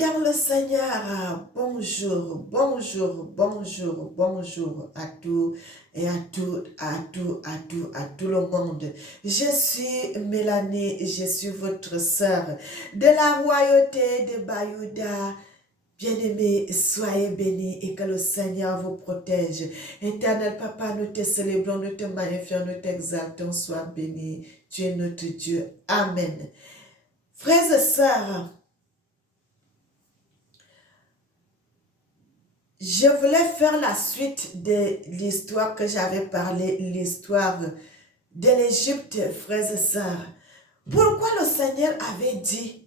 dans le Seigneur, bonjour, bonjour, bonjour, bonjour à tous et à toutes, à tout le monde. Je suis Mélanie, je suis votre sœur de la royauté de Bayouda. Bien-aimés, soyez bénis et que le Seigneur vous protège. Éternel Papa, nous te célébrons, nous te magnifions, nous t'exaltons. Sois béni, tu es notre Dieu. Amen. Frères et sœurs, je voulais faire la suite de l'histoire que j'avais parlé, l'histoire de l'Égypte, frères et sœurs. Pourquoi le Seigneur avait dit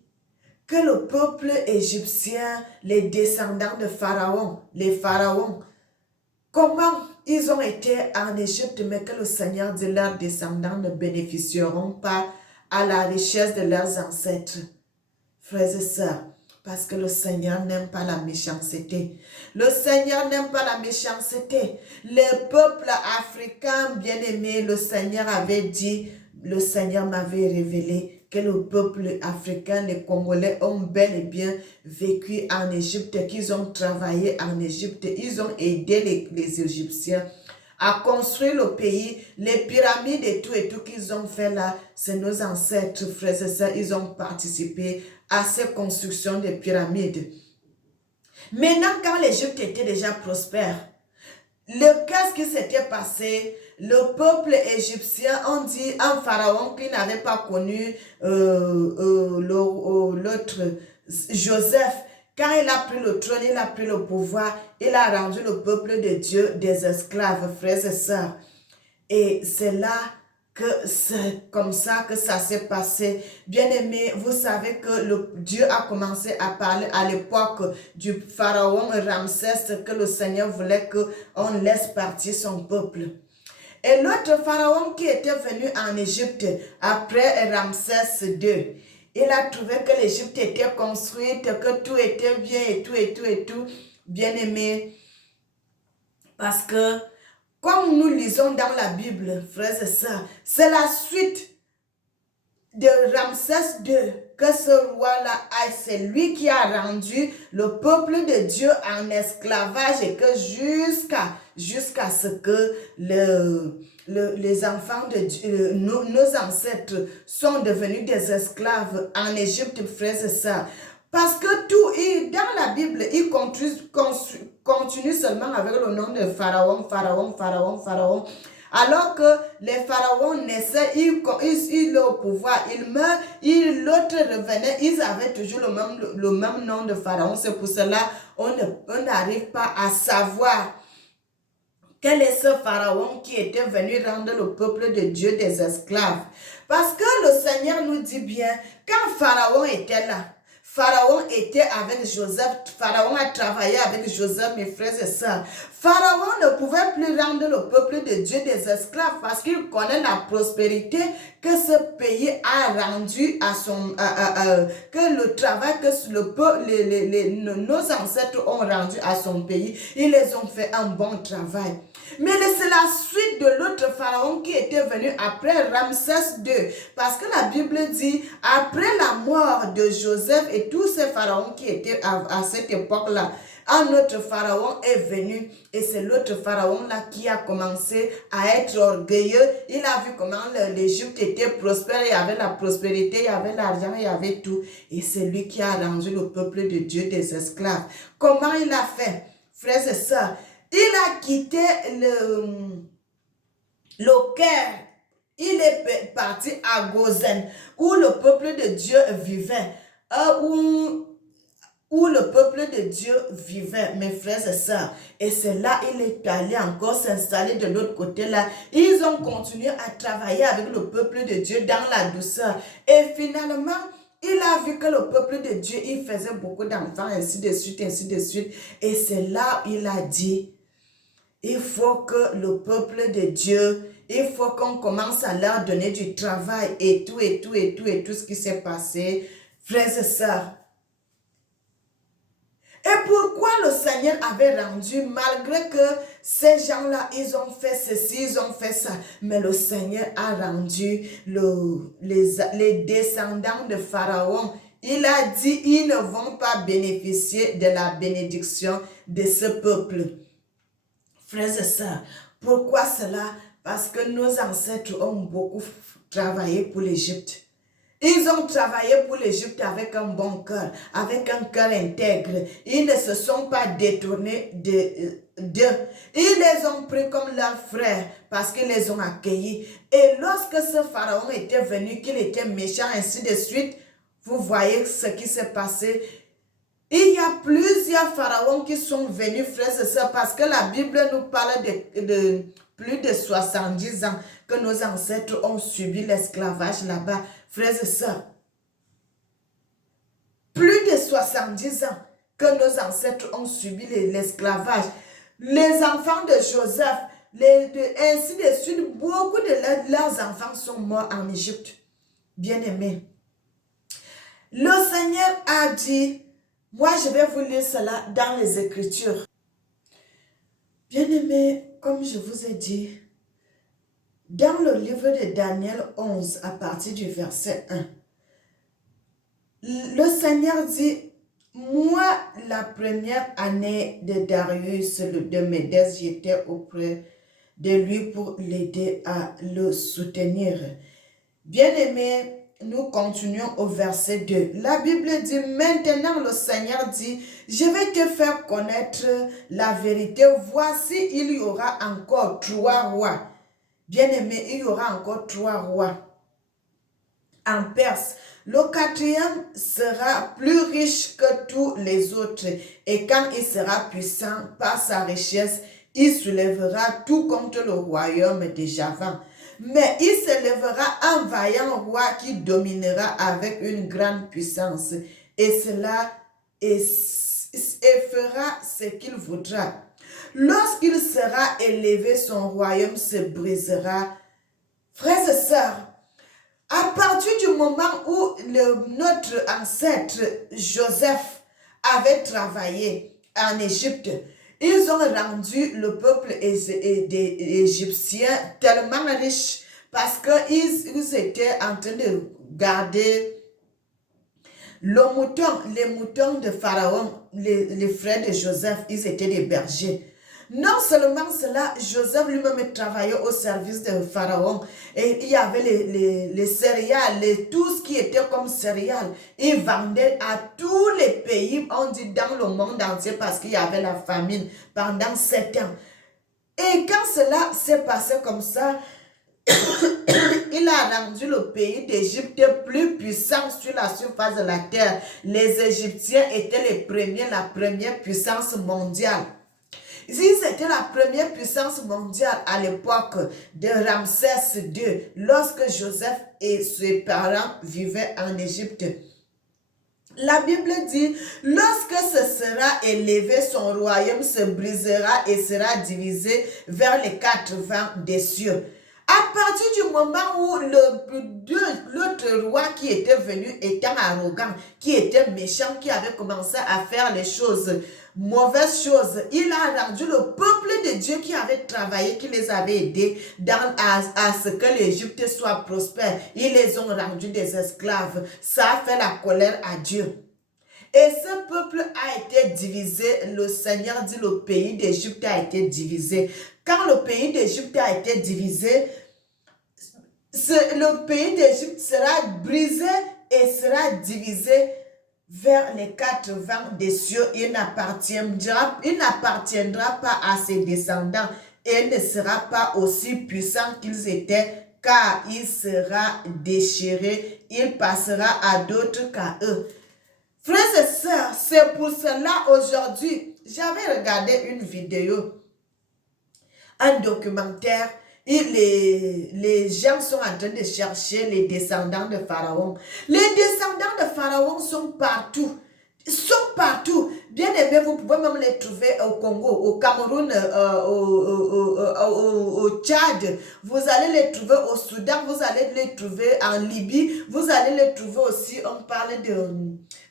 que le peuple égyptien, les descendants de Pharaon, les pharaons, comment ils ont été en Égypte, mais que le Seigneur dit leurs descendants ne bénéficieront pas à la richesse de leurs ancêtres, frères et sœurs. Parce que le Seigneur n'aime pas la méchanceté. Le Seigneur n'aime pas la méchanceté. Le peuple africain bien-aimé, le Seigneur avait dit, le Seigneur m'avait révélé que le peuple africain, les Congolais, ont bel et bien vécu en Égypte, qu'ils ont travaillé en Égypte, ils ont aidé les Égyptiens à construire le pays, les pyramides et tout qu'ils ont fait là, c'est nos ancêtres, frères et sœurs, ils ont participé à ces constructions des pyramides. Maintenant, quand l'Égypte était déjà prospère, qu'est-ce qui s'était passé? Le peuple égyptien, on dit un pharaon qui n'avait pas connu l'autre Joseph. Quand il a pris le trône, il a pris le pouvoir, il a rendu le peuple de Dieu des esclaves, frères et sœurs. Et c'est là que c'est comme ça que ça s'est passé. Bien-aimés, vous savez que Dieu a commencé à parler à l'époque du pharaon Ramsès, que le Seigneur voulait qu'on laisse partir son peuple. Et l'autre pharaon qui était venu en Égypte après Ramsès II, il a trouvé que l'Égypte était construite, que tout était bien et tout, bien-aimé. Parce que comme nous lisons dans la Bible, frères et sœurs, c'est la suite de Ramsès II que ce roi-là, c'est lui qui a rendu le peuple de Dieu en esclavage et que jusqu'à ce que les enfants de Dieu, nos ancêtres sont devenus des esclaves en Égypte, frères et sœurs. Parce que tout, dans la Bible, il continue seulement avec le nom de Pharaon. Alors que les pharaons naissaient, ils ont au pouvoir, ils meurent, l'autre revenait, ils avaient toujours le même nom de pharaon. C'est pour cela on n'arrive pas à savoir quel est ce pharaon qui était venu rendre le peuple de Dieu des esclaves. Parce que le Seigneur nous dit bien, quand Pharaon était là, Pharaon était avec Joseph, Pharaon a travaillé avec Joseph, mes frères et sœurs. Pharaon ne pouvait plus rendre le peuple de Dieu des esclaves parce qu'il connaît la prospérité que ce pays a rendu à son, que le travail que nos ancêtres ont rendu à son pays, ils les ont fait un bon travail. Mais c'est la suite de l'autre pharaon qui était venu après Ramsès II. Parce que la Bible dit, après la mort de Joseph et tous ces pharaons qui étaient à cette époque-là, un autre pharaon est venu et c'est l'autre pharaon-là qui a commencé à être orgueilleux. Il a vu comment l'Égypte était prospère, il y avait la prospérité, il y avait l'argent, il y avait tout. Et c'est lui qui a rendu le peuple de Dieu des esclaves. Comment il a fait, frères et sœurs? Il a quitté le Caire. Il est parti à Gozen, où le peuple de Dieu vivait. Où le peuple de Dieu vivait, mes frères et sœurs. Et c'est là il est allé encore s'installer de l'autre côté là. Ils ont continué à travailler avec le peuple de Dieu dans la douceur. Et finalement, il a vu que le peuple de Dieu, il faisait beaucoup d'enfants, ainsi de suite, ainsi de suite. Et c'est là il a dit, il faut que le peuple de Dieu, il faut qu'on commence à leur donner du travail et tout ce qui s'est passé, frères et sœurs. Et pourquoi le Seigneur avait rendu, malgré que ces gens-là, ils ont fait ceci, ils ont fait ça, mais le Seigneur a rendu les descendants de Pharaon il a dit, ils ne vont pas bénéficier de la bénédiction de ce peuple. Frères et sœurs, pourquoi cela? Parce que nos ancêtres ont beaucoup travaillé pour l'Égypte. Ils ont travaillé pour l'Égypte avec un bon cœur, avec un cœur intègre. Ils ne se sont pas détournés d'eux. Ils les ont pris comme leurs frères parce qu'ils les ont accueillis. Et lorsque ce pharaon était venu, qu'il était méchant, ainsi de suite, vous voyez ce qui s'est passé. Il y a plusieurs pharaons qui sont venus, frères et sœurs, parce que la Bible nous parle de plus de 70 ans que nos ancêtres ont subi l'esclavage là-bas. Frères et sœurs, plus de 70 ans que nos ancêtres ont subi l'esclavage. Les enfants de Joseph, ainsi de suite, beaucoup de leurs enfants sont morts en Égypte. Bien-aimés, le Seigneur a dit, moi je vais vous lire cela dans les Écritures. Bien-aimés, comme je vous ai dit, dans le livre de Daniel 11, à partir du verset 1, le Seigneur dit, moi, la première année de Darius, de Médès, j'étais auprès de lui pour l'aider à le soutenir. Bien-aimés, nous continuons au verset 2. La Bible dit, maintenant le Seigneur dit, je vais te faire connaître la vérité. Voici, il y aura encore 3 rois. Bien-aimés, il y aura encore 3 rois en Perse. Le 4e sera plus riche que tous les autres. Et quand il sera puissant par sa richesse, il soulèvera tout contre le royaume de Javan. Mais il se lèvera un vaillant roi qui dominera avec une grande puissance. Et cela et fera ce qu'il voudra. Lorsqu'il sera élevé, son royaume se brisera. Frères et sœurs, à partir du moment où notre ancêtre Joseph avait travaillé en Égypte, ils ont rendu le peuple égyptien tellement riche parce qu'ils étaient en train de garder les moutons de Pharaon, les frères de Joseph, ils étaient des bergers. Non seulement cela, Joseph lui-même travaillait au service de Pharaon. Et il y avait les céréales, tout ce qui était comme céréales. Il vendait à tous les pays, on dit dans le monde entier, parce qu'il y avait la famine pendant 7 ans. Et quand cela s'est passé comme ça, il a rendu le pays d'Égypte plus puissant sur la surface de la terre. Les Égyptiens étaient la première puissance mondiale. Ils étaient la première puissance mondiale à l'époque de Ramsès II, lorsque Joseph et ses parents vivaient en Égypte. La Bible dit, lorsque ce sera élevé, son royaume se brisera et sera divisé vers les 4 vents des cieux. À partir du moment où l'autre roi qui était venu étant arrogant, qui était méchant, qui avait commencé à faire les choses, mauvaises choses, il a rendu le peuple de Dieu qui avait travaillé, qui les avait aidés à ce que l'Égypte soit prospère. Ils les ont rendus des esclaves. Ça a fait la colère à Dieu. Et ce peuple a été divisé. Le Seigneur dit le pays d'Égypte a été divisé. Quand le pays d'Égypte a été divisé, le pays d'Égypte sera brisé et sera divisé vers les 4 vents des cieux. Il n'appartiendra pas à ses descendants et ne sera pas aussi puissant qu'ils étaient, car il sera déchiré. Il passera à d'autres qu'à eux. Frères et sœurs, c'est pour cela aujourd'hui, j'avais regardé une vidéo, un documentaire, et les gens sont en train de chercher les descendants de Pharaon. Les descendants de Pharaon sont partout. Ils sont partout. Bien aimé, vous pouvez même les trouver au Congo, au Cameroun, au Tchad. Vous allez les trouver au Soudan, vous allez les trouver en Libye. Vous allez les trouver aussi, on parle de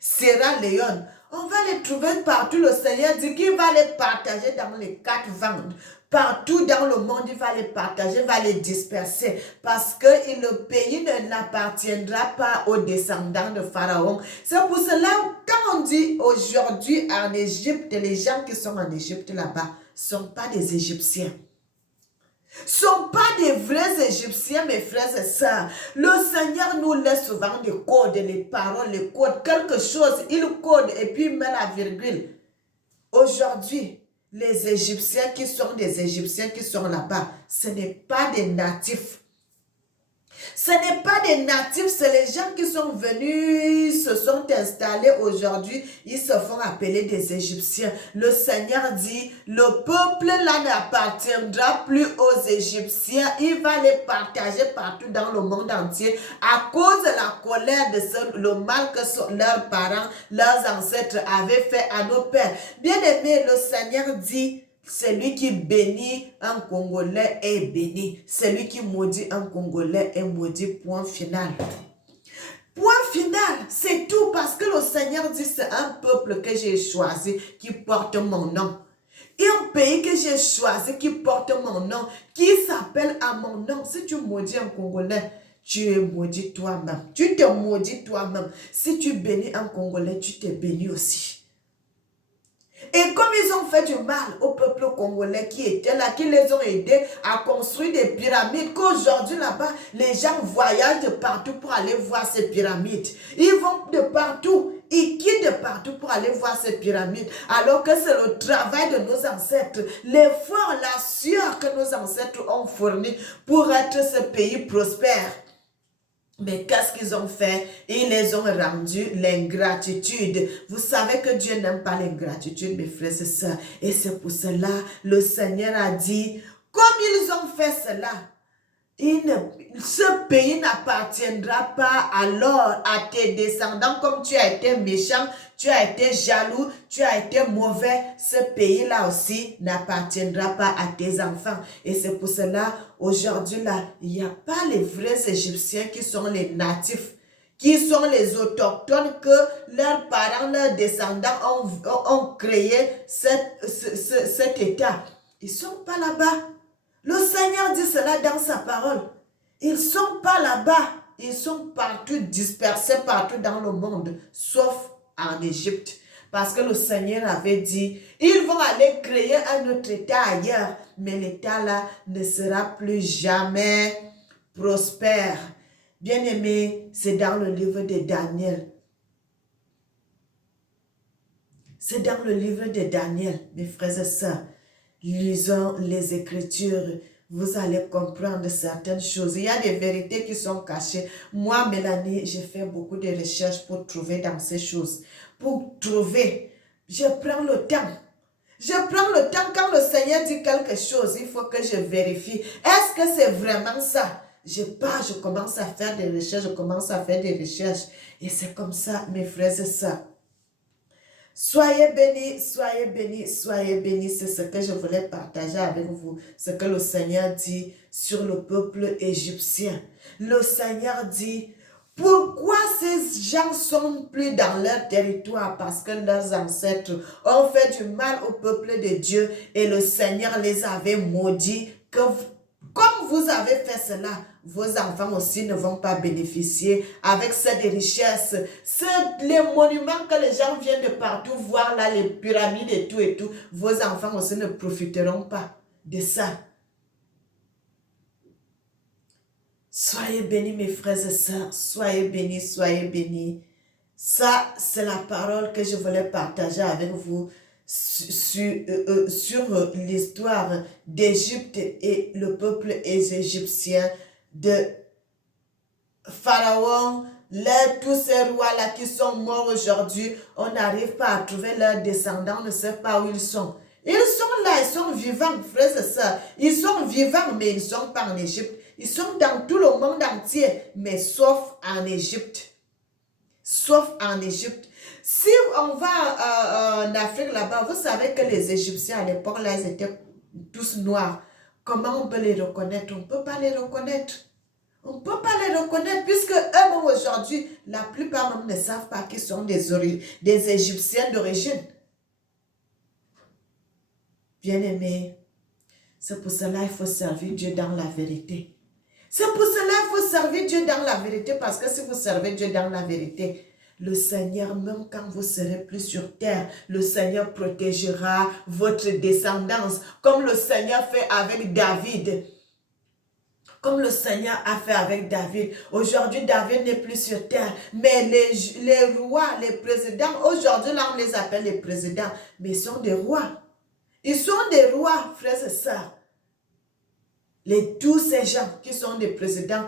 Sierra Leone. On va les trouver partout. Le Seigneur dit qu'il va les partager dans les 4 vents. Partout dans le monde, il va les partager, va les disperser. Parce que le pays n'appartiendra pas aux descendants de Pharaon. C'est pour cela, quand on dit aujourd'hui en Égypte, les gens qui sont en Égypte là-bas ne sont pas des Égyptiens. Sont pas des vrais Égyptiens, mes frères et sœurs. Le Seigneur nous laisse souvent des codes, les paroles, les codes, quelque chose. Il code et puis il met la virgule. Aujourd'hui, les Égyptiens qui sont des Égyptiens qui sont là-bas, ce n'est pas des natifs. Ce n'est pas des natifs, c'est les gens qui sont venus, se sont installés aujourd'hui, ils se font appeler des Égyptiens. Le Seigneur dit, le peuple là n'appartiendra plus aux Égyptiens, il va les partager partout dans le monde entier à cause de la colère de le mal que leurs parents, leurs ancêtres avaient fait à nos pères. Bien aimé, le Seigneur dit, celui qui bénit un Congolais est béni. Celui qui maudit un Congolais est maudit. Point final. Point final, c'est tout parce que le Seigneur dit c'est un peuple que j'ai choisi qui porte mon nom. Et un pays que j'ai choisi qui porte mon nom, qui s'appelle à mon nom. Si tu maudis un Congolais, tu es maudit toi-même. Tu te maudis toi-même. Si tu bénis un Congolais, tu t'es béni aussi. Et comme ils ont fait du mal au peuple congolais qui était là, qui les ont aidés à construire des pyramides, qu'aujourd'hui là-bas, les gens voyagent de partout pour aller voir ces pyramides. Ils vont de partout, ils quittent de partout pour aller voir ces pyramides. Alors que c'est le travail de nos ancêtres, l'effort, la sueur que nos ancêtres ont fourni pour être ce pays prospère. Mais qu'est-ce qu'ils ont fait? Ils les ont rendus l'ingratitude. Vous savez que Dieu n'aime pas l'ingratitude, mes frères et sœurs. Et c'est pour cela, le Seigneur a dit, comme ils ont fait cela, ce pays n'appartiendra pas alors à tes descendants comme tu as été méchant, tu as été jaloux, tu as été mauvais. Ce pays-là aussi n'appartiendra pas à tes enfants. Et c'est pour cela, aujourd'hui là, il n'y a pas les vrais Égyptiens qui sont les natifs, qui sont les autochtones que leurs parents, leurs descendants ont créé cet état. Ils ne sont pas là-bas. Le Seigneur dit cela dans sa parole. Ils ne sont pas là-bas. Ils sont partout, dispersés partout dans le monde, sauf en Égypte. Parce que le Seigneur avait dit, ils vont aller créer un autre État ailleurs. Mais l'État là ne sera plus jamais prospère. Bien-aimé, c'est dans le livre de Daniel. C'est dans le livre de Daniel, mes frères et sœurs. Lisons les Écritures, vous allez comprendre certaines choses. Il y a des vérités qui sont cachées. Moi, Mélanie, j'ai fait beaucoup de recherches pour trouver dans ces choses. Pour trouver, je prends le temps. Je prends le temps quand le Seigneur dit quelque chose, il faut que je vérifie. Est-ce que c'est vraiment ça? Je pars, je commence à faire des recherches, je commence à faire des recherches. Et c'est comme ça, mes frères et sœurs. Soyez bénis, soyez bénis, soyez bénis. C'est ce que je voulais partager avec vous. Ce que le Seigneur dit sur le peuple égyptien. Le Seigneur dit, pourquoi ces gens sont plus dans leur territoire? Parce que leurs ancêtres ont fait du mal au peuple de Dieu et le Seigneur les avait maudits. Comme vous avez fait cela, vos enfants aussi ne vont pas bénéficier avec cette richesse. Les monuments que les gens viennent de partout voir là, les pyramides et tout, vos enfants aussi ne profiteront pas de ça. Soyez bénis mes frères et sœurs, soyez bénis, soyez bénis. Ça, c'est la parole que je voulais partager avec vous sur l'histoire d'Égypte et le peuple égyptien, de Pharaon, tous ces rois-là qui sont morts aujourd'hui, on n'arrive pas à trouver leurs descendants, on ne sait pas où ils sont. Ils sont là, ils sont vivants, frères et sœurs. Ils sont vivants, mais ils ne sont pas en Égypte. Ils sont dans tout le monde entier, mais sauf en Égypte. Sauf en Égypte. Si on va en Afrique là-bas, vous savez que les Égyptiens à l'époque là, ils étaient tous noirs. Comment on peut les reconnaître? On ne peut pas les reconnaître. On ne peut pas les reconnaître puisque eux-mêmes aujourd'hui, la plupart même ne savent pas qu'ils sont des Égyptiens d'origine. Bien-aimés, C'est pour cela qu'il faut servir Dieu dans la vérité. C'est pour cela qu'il faut servir Dieu dans la vérité, parce que si vous servez Dieu dans la vérité, le Seigneur, même quand vous serez plus sur terre, le Seigneur protégera votre descendance, comme le Seigneur fait avec David. Comme le Seigneur a fait avec David. Aujourd'hui, David n'est plus sur terre. Mais les rois, les présidents, aujourd'hui, là, on les appelle les présidents. Mais ils sont des rois. Ils sont des rois, frères et sœurs. Tous ces gens qui sont des présidents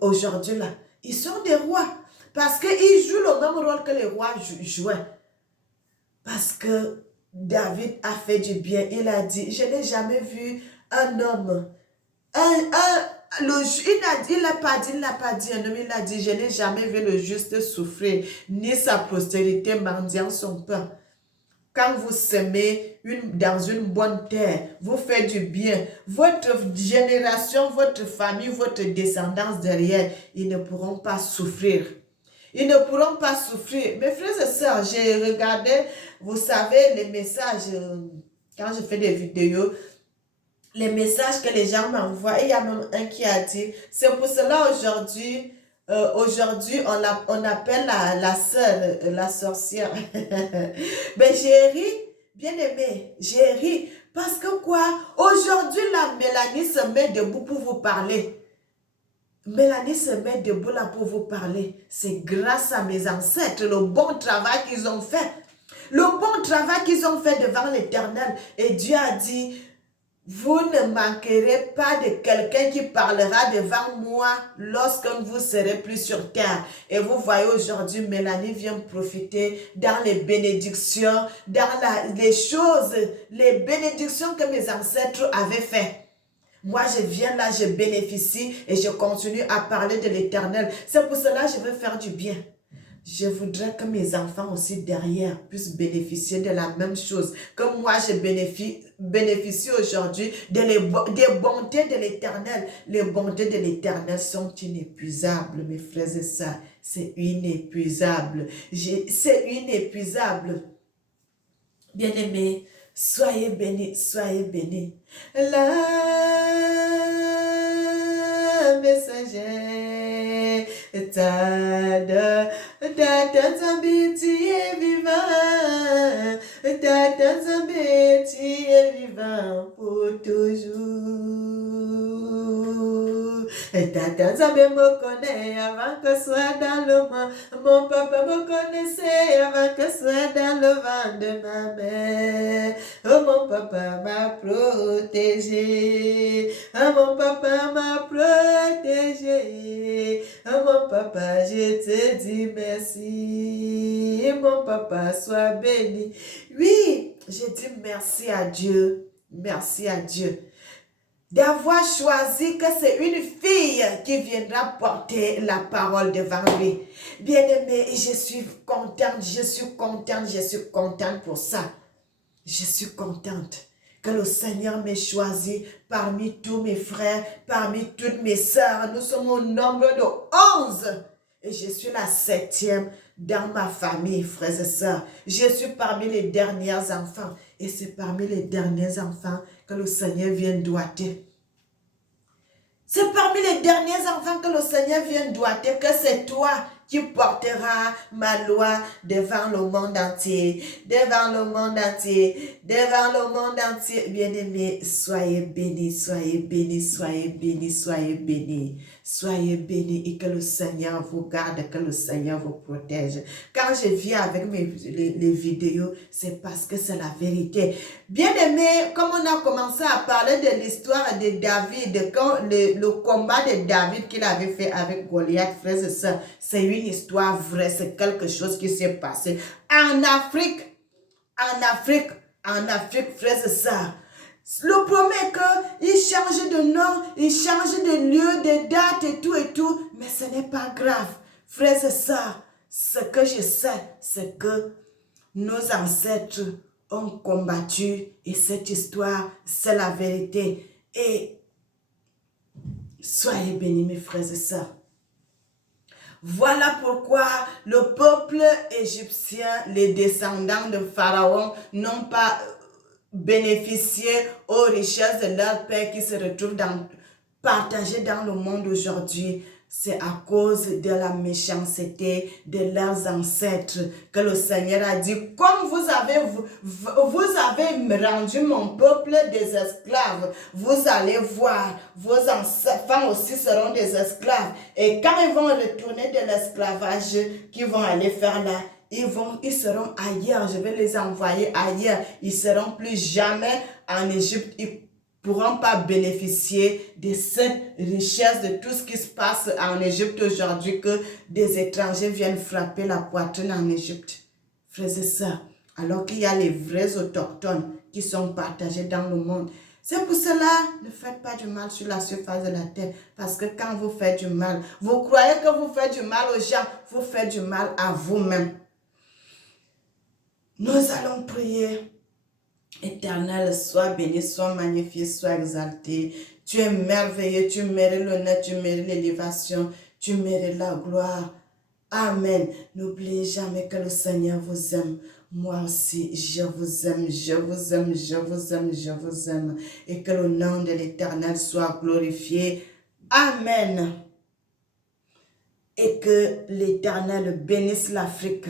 aujourd'hui, là, ils sont des rois. Parce qu'ils jouent le même rôle que les rois jouaient. Parce que David a fait du bien. Il a dit, je n'ai jamais vu un homme, il n'a pas dit un homme, il a dit, je n'ai jamais vu le juste souffrir, ni sa postérité mendiant son pain. Quand vous semez dans une bonne terre, vous faites du bien, votre génération, votre famille, votre descendance derrière, ils ne pourront pas souffrir. Ils ne pourront pas souffrir. Mes frères et sœurs, j'ai regardé, vous savez, les messages, quand je fais des vidéos, les messages que les gens m'envoient. Il y a même un qui a dit, c'est pour cela aujourd'hui, on appelle la sœur, la sorcière. Mais j'ai ri, bien aimé, j'ai ri. Parce que quoi? Aujourd'hui, la Mélanie se met debout pour vous parler. Mélanie se met debout là pour vous parler. C'est grâce à mes ancêtres, le bon travail qu'ils ont fait. Le bon travail qu'ils ont fait devant l'Éternel. Et Dieu a dit, vous ne manquerez pas de quelqu'un qui parlera devant moi lorsque vous serez plus sur terre. Et vous voyez aujourd'hui, Mélanie vient profiter dans les bénédictions, dans les choses, les bénédictions que mes ancêtres avaient faites. Moi, je viens là, je bénéficie et je continue à parler de l'Éternel. C'est pour cela que je veux faire du bien. Je voudrais que mes enfants aussi derrière puissent bénéficier de la même chose. Que moi, je bénéficie aujourd'hui des bontés de l'Éternel. Les bontés de l'Éternel sont inépuisables, mes frères et sœurs. C'est inépuisable. C'est inépuisable. Bien-aimés, soyez bénis, soyez bénis. La messagère, ta Zambie, tu es vivant, ta Zambie, tu es vivant pour toujours. Ta Zambie me connaît avant que soit dans le monde. Mon papa me connaissait avant que soit dans le ventre de ma mère. Oh, mon papa m'a protégé. Oh, mon papa m'a protégé. Oh, mon papa, je te dis merci. Mon papa, sois béni. Oui, je dis merci à Dieu. Merci à Dieu d'avoir choisi que c'est une fille qui viendra porter la parole devant lui. Bien-aimé, je suis contente, je suis contente, je suis contente pour ça. Je suis contente que le Seigneur m'ait choisi parmi tous mes frères, parmi toutes mes sœurs. Nous sommes au nombre de 11. Et je suis la 7e dans ma famille, frères et sœurs. Je suis parmi les derniers enfants. Et c'est parmi les derniers enfants que le Seigneur vient doiter. C'est parmi les derniers enfants que le Seigneur vient doiter, que c'est toi qui porteras ma loi devant le monde entier, devant le monde entier, devant le monde entier. Bien-aimés, soyez bénis, soyez bénis, soyez bénis, soyez bénis. Soyez bénis et que le Seigneur vous garde, que le Seigneur vous protège. Quand je viens avec les vidéos, c'est parce que c'est la vérité. Bien-aimés, comme on a commencé à parler de l'histoire de David, quand le combat de David qu'il avait fait avec Goliath, frères et sœurs, c'est une histoire vraie, c'est quelque chose qui s'est passé en Afrique, frères et sœurs. Le problème est qu'il change de nom, il change de lieu, de date et tout, mais ce n'est pas grave. Frères et sœurs, ce que je sais, c'est que nos ancêtres ont combattu et cette histoire, c'est la vérité. Et soyez bénis, mes frères et sœurs. Voilà pourquoi le peuple égyptien, les descendants de Pharaon, n'ont pas bénéficier aux richesses de leur Père qui se retrouvent partagées dans le monde aujourd'hui. C'est à cause de la méchanceté de leurs ancêtres que le Seigneur a dit, comme vous avez rendu mon peuple des esclaves, vous allez voir, vos enfants aussi seront des esclaves. Et quand ils vont retourner de l'esclavage qu'ils vont aller faire là, ils seront ailleurs, je vais les envoyer ailleurs. Ils seront plus jamais en Égypte. Ils pourront pas bénéficier de cette richesse, de tout ce qui se passe en Égypte aujourd'hui, que des étrangers viennent frapper la poitrine en Égypte. Frères et sœurs, alors qu'il y a les vrais autochtones qui sont partagés dans le monde. C'est pour cela, ne faites pas du mal sur la surface de la terre, parce que quand vous faites du mal, vous croyez que vous faites du mal aux gens, vous faites du mal à vous-même. Nous allons prier. Éternel, sois béni, sois magnifié, sois exalté. Tu es merveilleux, tu mérites l'honneur, tu mérites l'élévation, tu mérites la gloire. Amen. N'oubliez jamais que le Seigneur vous aime. Moi aussi, je vous aime, je vous aime, je vous aime, je vous aime. Et que le nom de l'Éternel soit glorifié. Amen. Et que l'Éternel bénisse l'Afrique.